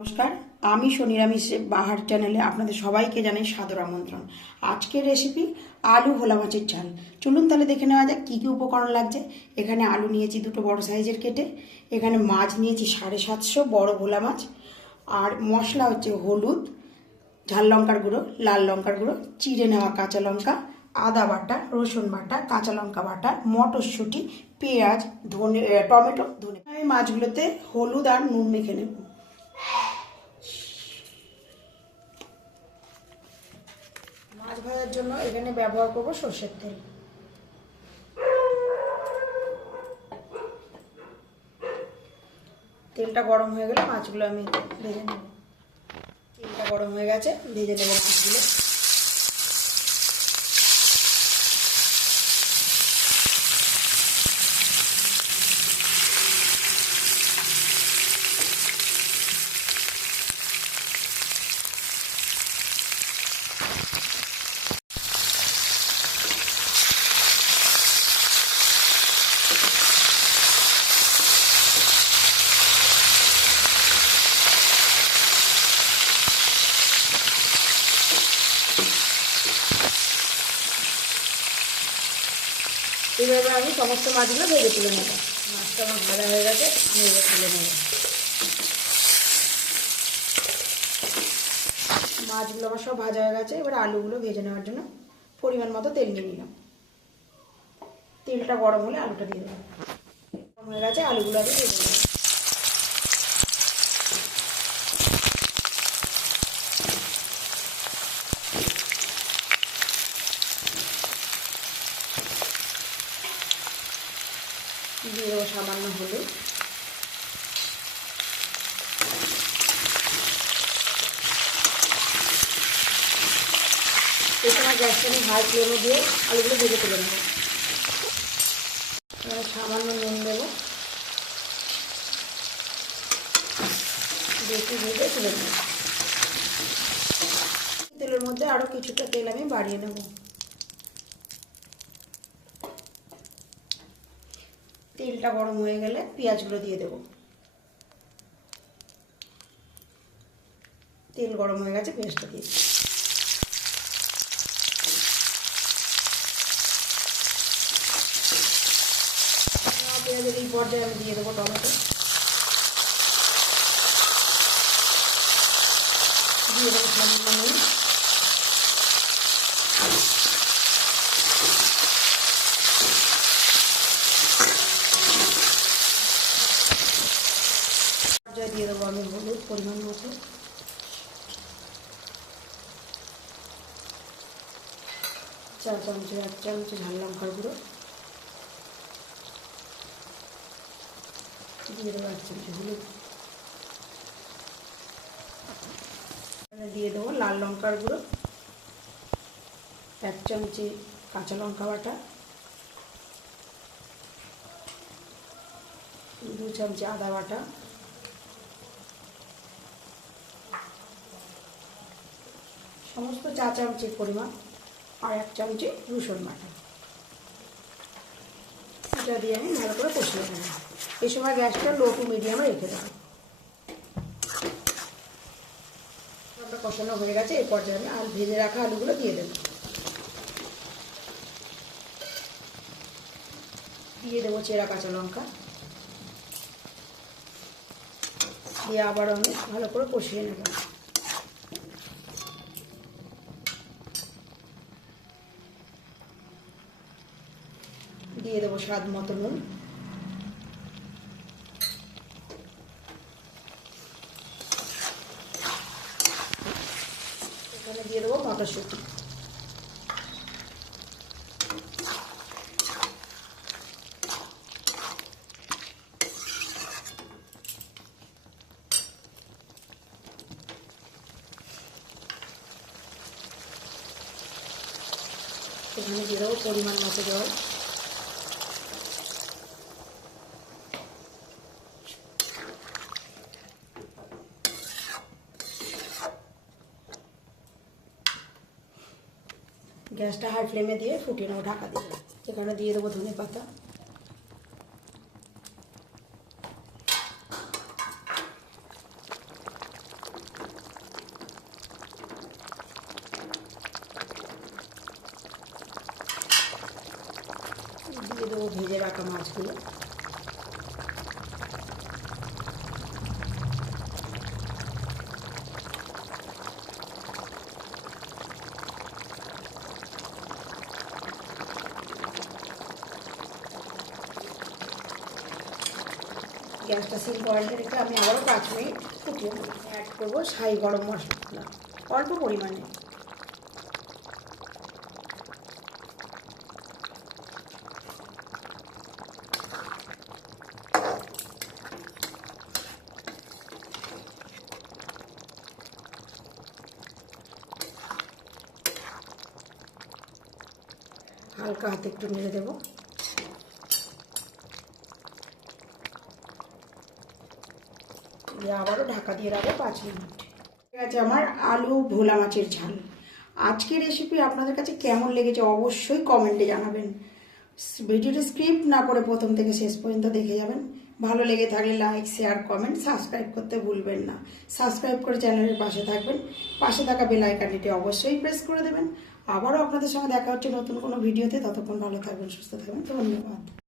নমস্কার, আমি নিরামিষ বাহার চ্যানেলে আপনাদের সবাইকে জানাই সাদর আমন্ত্রণ। আজকের রেসিপি আলু ভোলা মাছের ঝাল। চলুন তাহলে দেখে নেওয়া যাক কী কী উপকরণ লাগছে। এখানে আলু নিয়েছি দুটো বড় সাইজের কেটে, এখানে মাছ নিয়েছি 750 বড় ভোলা মাছ, আর মশলা হচ্ছে হলুদ, ঝাল লঙ্কার গুঁড়ো, লাল লঙ্কার গুঁড়ো, চিড়ে নেওয়া কাঁচা লঙ্কা, আদা বাটা, রসুন বাটা, কাঁচা লঙ্কা বাটা, মটরশুঁটি, পেঁয়াজ, টমেটো, ধনে। আমি মাছগুলোতে হলুদ আর নুন মেখে নেব। মাছ ভাজার জন্য এখানে ব্যবহার করব সর্ষের তেল। তেলটা গরম হয়ে গেলে মাছগুলো আমি ভেজে নেব। তেলটা গরম হয়ে গেছে, ভেজে নেব মাছগুলো। এইভাবে আমি সমস্ত মাছগুলো ভেজে তুলে নেব। মাছটা আমার ভাজা হয়ে গেছে, আমি এবার তুলে নেব। মাছগুলো আমার সব ভাজা হয়ে গেছে, এবার আলুগুলো ভেজে নেওয়ার জন্য পরিমাণ মতো তেল নিয়ে নিলাম। তেলটা গরম হলে আলুটা দিয়ে দেবো। গরম হয়ে গেছে, আলুগুলো আমি ভেজে নেব। দিয়ে দেবো সামান্য হলুদ, এই সময় গ্যাসটা আমি হাই ফ্লেমে দিয়ে আলুগুলো ভেজে তুলে নেব। সামান্য নুন দেবো, বেশি ভেজে তুলে নেব। তেলের মধ্যে আরও কিছুটা তেল আমি বাড়িয়ে নেব। তেলটা গরম হয়ে গেলে পেঁয়াজগুলো দিয়ে দেবো। তেল গরম হয়ে গেছে, পেঁয়াজটা দিয়ে পেঁয়াজের এই পর্যায়ে আমি দিয়ে দেবো টমেটো, দিয়ে দেবো সামান্য নুন, পর্যায়ে দিয়ে দেবো আমি হলুদ পরিমাণ মতো, এক চামচ ঝাল লঙ্কার গুঁড়ো, দিয়ে দেবো 1 চামচ হলুদ, দিয়ে দেবো লাল লঙ্কার গুঁড়ো, 1 চামচ কাঁচা লঙ্কা বাটা, 2 চামচ আদা বাটা, সমস্ত 4 চামচের পরিমাণ, আর 1 চামচ রসুন বাটা। এটা দিয়ে আমি ভালো করে কষিয়ে নেব। এই সময় গ্যাসটা লো টু মিডিয়ামে রেখে দেবো। কষানো হয়ে গেছে, এই পর্যায়ে আমি ভেজে রাখা আলুগুলো দিয়ে দেবো। দিয়ে দেবো চেরা কাঁচা লঙ্কা, দিয়ে আবার আমি ভালো করে কষিয়ে নেব। দিয়ে দেবো স্বাদ মতো নুন, এখানে দিয়ে দেবো মটরশুঁটি, এখানে দিয়ে দেবো পরিমাণ মতো জল, গ্যাসটা হাই ফ্লেমে দিয়ে ফুটিয়ে নেবো ঢাকা দিয়ে। এখানে দিয়ে দেবো ধনে পাতা, ভেজে রাখা মাছগুলো। গ্যাসটা সিম কড়াইতে রেখে আমি আবারও 5 মিনিট ফুটিয়ে অ্যাড করবো শাহি গরম মশলা অল্প পরিমাণে। হালকা হাতে একটু নেড়ে দেবো। দিয়ে আবারও ঢাকা দিয়ে রাখবো 5 মিনিট। ঠিক আছে, আমার আলু ভোলা মাছের ঝাল। আজকের রেসিপি আপনাদের কাছে কেমন লেগেছে অবশ্যই কমেন্টে জানাবেন। ভিডিওটি স্ক্রিপ্ট না করে প্রথম থেকে শেষ পর্যন্ত দেখে যাবেন। ভালো লেগে থাকলে লাইক, শেয়ার, কমেন্ট, সাবস্ক্রাইব করতে ভুলবেন না। সাবস্ক্রাইব করে চ্যানেলের পাশে থাকবেন। পাশে থাকা বেল আইকনটি অবশ্যই প্রেস করে দেবেন। আবারও আপনাদের সঙ্গে দেখা হচ্ছে নতুন কোনো ভিডিওতে। ততক্ষণ ভালো থাকবেন, সুস্থ থাকবেন। ধন্যবাদ।